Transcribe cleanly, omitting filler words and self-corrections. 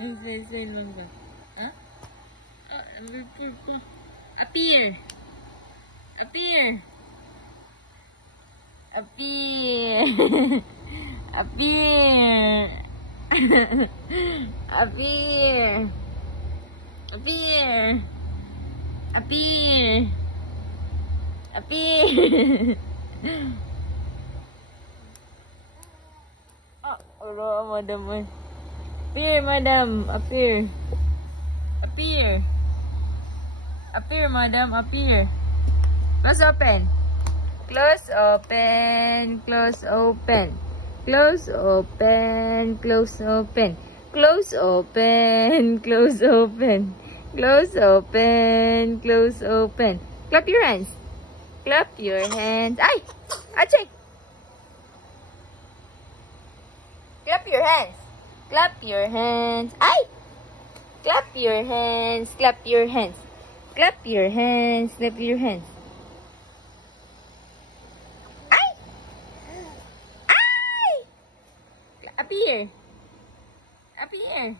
Say longer. Huh? Appear. Appear. Appear. Appear. Appear. Appear. Appear. Appear. Allah, madam. Appear, madam. Appear. Appear. Appear, madam. Appear. Close open. Close open. Close open. Close open. Close open. Close open. Close open. Close open. Close open. Clap your hands. Clap your hands. Ay! Aching! Clap your hands. Clap your hands. Ay! Clap your hands. Clap your hands. Clap your hands. Clap your hands. Ay! Ay! Up here. Up here.